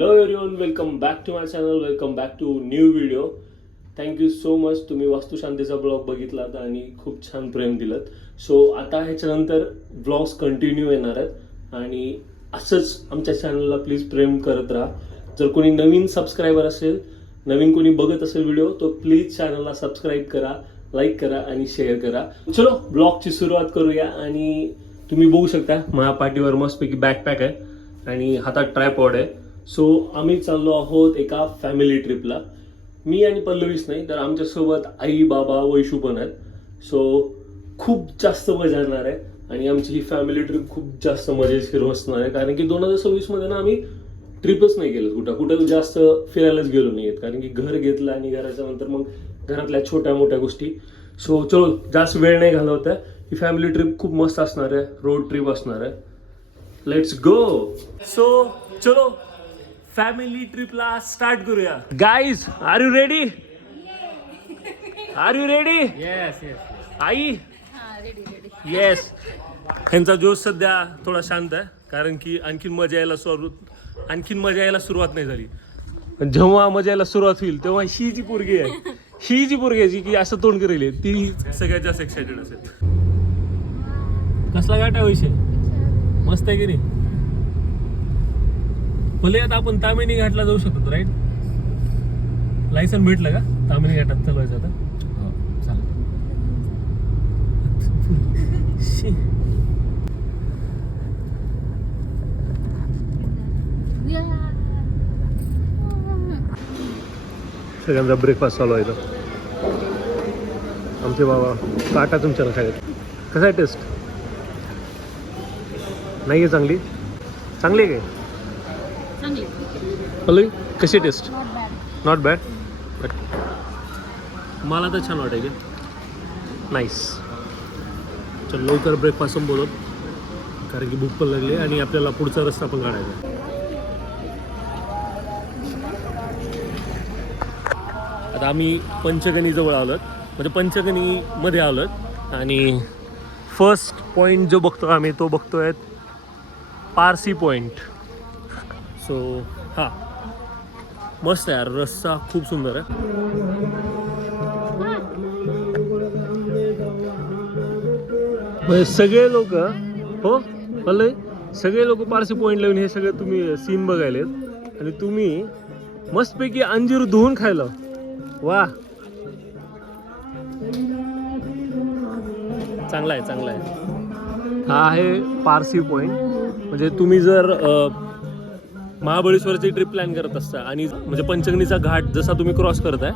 Hello everyone, welcome back to my channel, welcome back to new video. Thank you so much. तुम्ही वास्तुशांतीचा blog बघितलात आणि खूप छान प्रेम दिलं. सो आता ह्याच्यानंतर ब्लॉग्स कंटिन्यू येणार आहेत आणि असंच आमच्या चॅनलला प्लीज प्रेम करत राहा. जर कोणी नवीन सबस्क्रायबर असेल, नवीन कोणी बघत असेल व्हिडिओ, तो प्लीज चॅनलला सबस्क्राईब करा, लाईक करा आणि शेअर करा. चलो ब्लॉगची सुरुवात करूया. आणि तुम्ही बघू शकता माझ्या पाठीवर मस्तपैकी बॅकपॅक आहे आणि हातात ट्रायपॉड आहे. सो आम्ही चाललो आहोत एका फॅमिली ट्रिपला. मी आणि पल्लवीच नाही तर आमच्यासोबत आई, बाबा, वैशू पण आहेत. सो खूप जास्त मजा येणार आहे आणि आमची ही फॅमिली ट्रिप खूप जास्त मजेशीर असणार आहे. कारण की 2026 मध्ये ना आम्ही ट्रिपच नाही केलं, कुठं कुठं जास्त फिरायलाच गेलो नाही आहेत. कारण की घर घेतलं आणि घराच्या नंतर मग घरातल्या छोट्या मोठ्या गोष्टी. सो चलो जास्त वेळ नाही घालवत आहे. ही फॅमिली ट्रिप खूप मस्त असणार आहे, रोड ट्रिप असणार आहे. Let's go. सो चलो फॅमिली ट्रिपला स्टार्ट करूया. Guys, are you ready? Are you ready? Yes yes. आई? येस. ह्यांचा जोश सध्या थोडा शांत आहे कारण की आणखीन मजा यायला सुरुवात नाही झाली. जेव्हा मजा यायला सुरुवात होईल तेव्हा ही जी पोरगी आहे जी की असं तोंड करेल ती सगळ्यात जास्त एक्साइटेड असेल. कसला घाट आहे विषय? मस्त आहे की नाही? भले आता आपण तामिनी घाटला जाऊ शकतो, राईट? लायसन भेटलं का तामिनी घाटात चालवायचं आता? हो चालेल. सगळ्यांचा ब्रेकफास्ट चालू आहे. आमचे बाबा काटा तुमच्याला खायला. कसं आहे टेस्ट? नाही आहे चांगली? चांगली आहे काय? हॅलो, कशी टेस्ट? Not bad. बट मला तर छान वाटेल. नाईस. चल लवकर ब्रेकफास्ट संपवतो कारण की भूक पण लागली आणि आपल्याला पुढचा रस्ता पण काढायचा. आता आम्ही पंचगणी जवळ आलोत, म्हणजे पंचगणीमध्ये आलोत आणि फर्स्ट पॉईंट जो बघतो आम्ही तो बघतोय पारसी पॉईंट. सो हा मस्त आहे यार, रस्ता खूप सुंदर आहे. म्हणजे सगळे लोक हो बोलले, सगळे लोक पारसी पॉईंट लावून हे सगळे तुम्ही सीन बघायलेत आणि तुम्ही मस्तपैकी अंजीर धुवून खायला. वा, चांगला आहे चांगला आहे. हा आहे पारसी पॉईंट. म्हणजे तुम्ही जर महाबळेश्वरची ट्रिप प्लॅन करत असता आणि म्हणजे पंचगणीचा घाट जसा तुम्ही क्रॉस करताय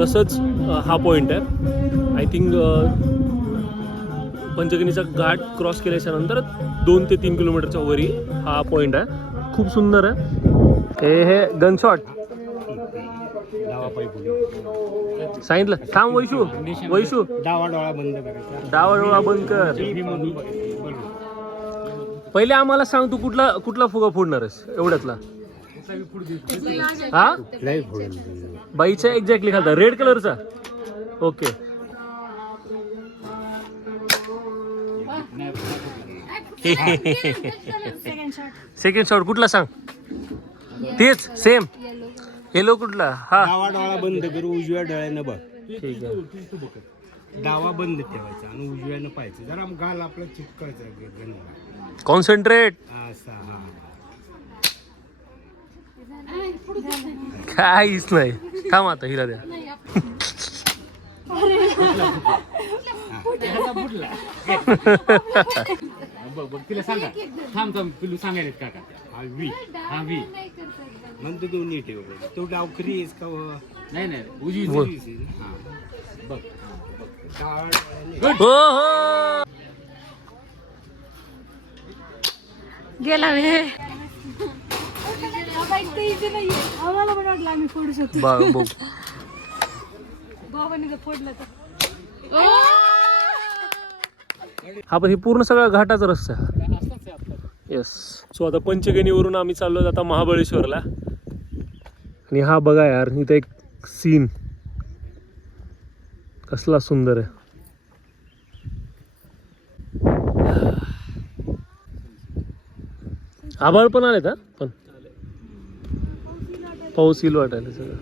तसंच हा पॉईंट आहे. आय थिंक पंचगणीचा घाट क्रॉस केल्याच्या नंतर 2 ते 3 किलोमीटरच्या वरी हा पॉईंट आहे. खूप सुंदर आहे. हे गनशॉट सांगितलं. थांब वैशू डावा डोळा बंद करायचा. डावा डोळा बंद कर. पहिले आम्हाला सांग, तू कुठला फुगा फोडणार आहेस एवढ्यातला? हा, बाईच्या एक्झॅक्टली खालता रेड कलरचा. ओके. सेकंड शॉट कुठला सांग? तेच सेम. येलो कुठला? हा, डावा डोळा बंद करू, उजव्या डोळ्यानं बघ. ठीक आहे. डावा बंद ठेवायचा आणि उजव्यानं पाहायचं. जरा गाल आपला चिपकायचा. कॉन्सन्ट्रेट. असा हा. काहीच नाही. थांब आता हिला द्या. बघ बघ तिला सांगा. थांब थांब पिलू सांगायला काका. हा वी, हा वी म्हणतो तू नीट ठेव. तो डावखरी आहेस का? नाही नाही उजवी. हा बघ हो हो. गेला वे. आम्हाला पण वाटलं आम्ही फोडू शकतो. बघ बाबांनी जर फोडलं तर. हा पण हे पूर्ण सगळा घाटाचा रस्ता आहे. येस. सो आता पंचगणीवरून आम्ही चाललो आता महाबळेश्वरला. आणि हा बघा यार, इथं एक सीन कसला सुंदर आहे. आभाळ पण आले का पण? पाऊस येईल वाटायला सगळं.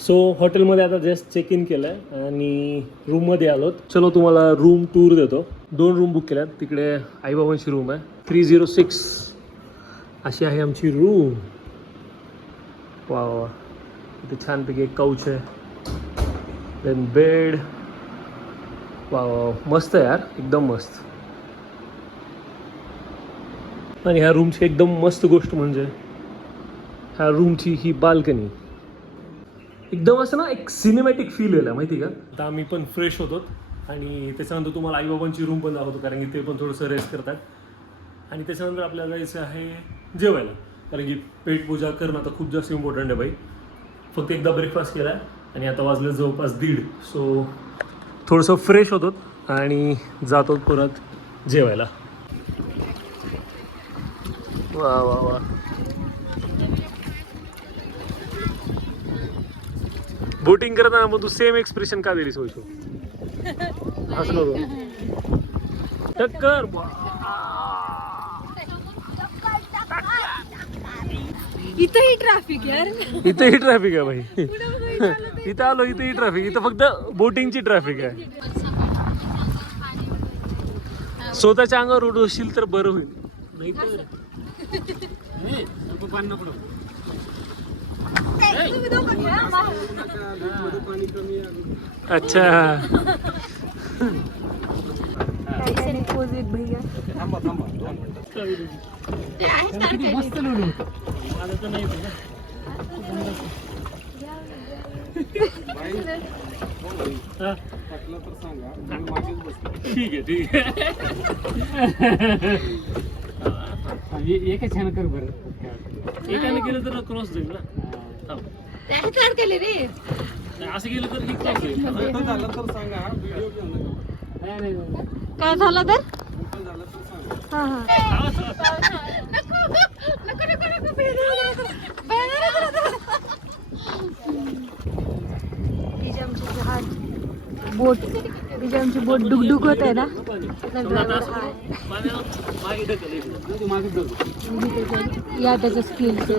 सो हॉटेलमध्ये आता जस्ट चेक इन केलं आहे आणि रूममध्ये आलो. चलो तुम्हाला रूम टूर देतो. 2 रूम बुक केल्यात. तिकडे आईबाबांची रूम आहे 306 अशी आहे आमची रूम. वा वा, इथे छानपैकी एक काउच आहे, देन बेड. वा वा, मस्त आहे यार, एकदम मस्त. आणि ह्या रूमची एकदम मस्त गोष्ट म्हणजे ह्या रूमची ही बाल्कनी. एकदम असं ना एक सिनेमॅटिक फील येईल माहिती का. आता आम्ही पण फ्रेश होतो आणि त्याच्यानंतर तुम्हाला आईबाबांची रूम पण दाखवतो, कारण की ते पण थोडंसं रेस्ट करतात. आणि त्याच्यानंतर आपल्याला जायचं आहे जेवायला, कारण की पेटपूजा करणं आता खूप जास्त इम्पॉर्टंट आहे बाई. फक्त एकदा ब्रेकफास्ट केला आहे आणि आता वाजले जवळपास 1:30. सो थोडंसं फ्रेश होतो आणि जातो परत जेवायला. वा वा वा, बोटिंग करताना मग तू सेम एक्सप्रेशन का दिलीस वैशू? असं नको टक्कर. इथंही ट्रॅफिक यार. इथेही ट्रॅफिक आहे भाई. इथं आलो, इथेही ट्रॅफिक. इथं फक्त बोटिंगची ट्रॅफिक आहे. स्वतःच्या अंगावर उडवशील तर बरं होईल, नाही तर अच्छा. भैया ठीक आहे ठीक आहे. एकच छान कर बरं. एकाने केलं तर क्रॉस जाईल ना. केले रे. असं केलं तर क्रॉस जाईल. काय झालं तर हा हा. बोट आमची बोट डुकडुक होत आहे ना. या त्याचं स्किल्स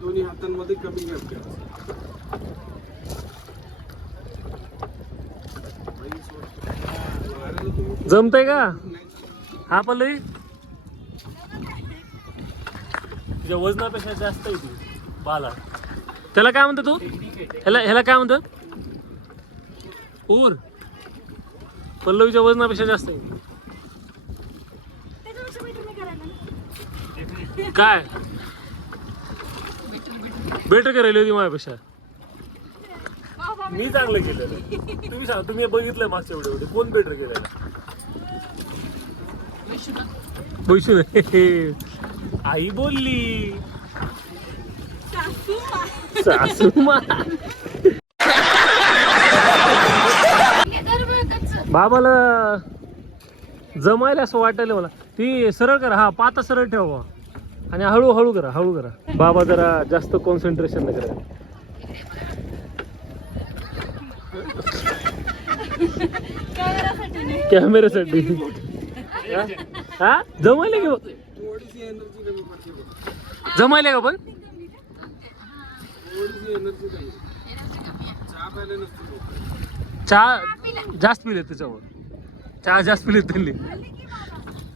दोन्ही हातांमध्ये कमी घ्या. जमतंय का हा पल्लवी? तुझ्या वजनापेक्षा जास्त आहे ती बाला. त्याला काय म्हणतो तू? ह्याला काय म्हणतो? ऊर. पल्लवीच्या वजनापेक्षा जास्त आहे. काय बेटर करायला होती माझ्यापेक्षा. मी चांगलं केलेलं. तुम्ही सांगा, तुम्ही बघितलंय मागच्या व्हिडिओ कोण बेटर केलेलं? वैशू नाही, आई बोलली. सासूमा. बाबाला जमायला असं वाटायला मला. ती सरळ करा, हा पाता सरळ ठेवा आणि हळूहळू करा, हळू करा. बाबा जरा जास्त कॉन्सन्ट्रेशन न करा. कॅमेऱ्यासाठी. हा जमायला की थोडीशी एनर्जी कमी पडते. जमायला का पण थोडीशी एनर्जी कमी. चहा प्यायला नसतो. चहा जास्त पिले त्याच्यावर. चहा जास्त पिले त्यांनी.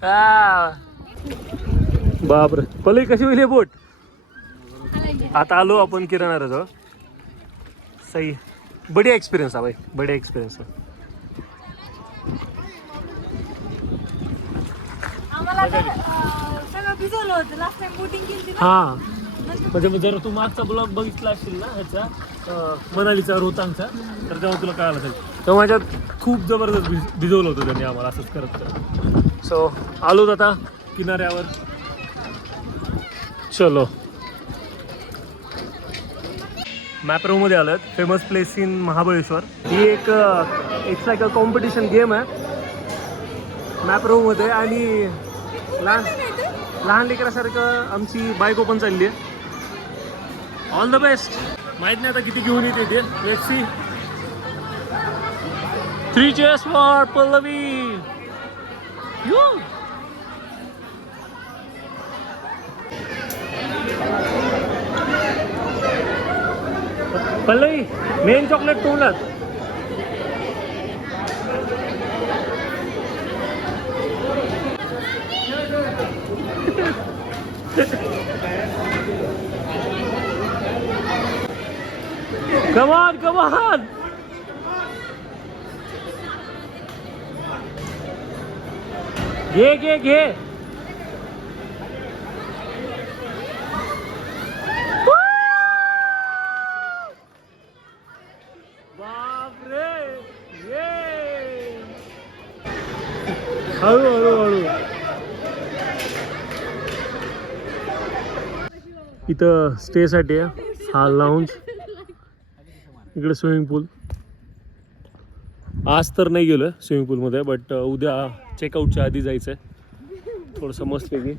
हा बापरे. पहिले कशी होईल बोट. आता आलो आपण किराणाऱ्याजवळ. सही बढिया एक्सपिरियन्स हा भाई, बढिया एक्सपिरियन्स आहे. सगळं भिजवलं होतं लास्ट टाइम बोटिंग केली ना. हा म्हणजे जर तू मागचा ब्लॉग बघितला असशील ना ह्याचा मनालीचा रोहतांगचा, तर तेव्हा तुला कळालं असेल. तेव्हा माझ्यात खूप जबरदस्त भिजवलं होतं त्यांनी आम्हाला असंच करत करत. सो आलोच आता किनाऱ्यावर. चलो मॅप्रोमध्ये आलं. Famous place in Mahabaleshwar. ही एक it's like a competition game आहे मॅप्रोमध्ये. आणि लहान लेकरासारखं आमची बायको पण चालली आहे. All the best. माहित नाही आता किती घेऊन येते ते. Let's see. 3 cheers for Pallavi. Pallavi main chocolate तोंडात. Come on. घे. बापरे. हळू. इथं स्टे साठी आहे हा लाऊंज. इकडे स्विमिंग पूल. आज तर नाही गेलो स्विमिंग पूलमध्ये, बट उद्या चेकआउटच्या आधी जायचं आहे. थोडंसं मस्त पैकी.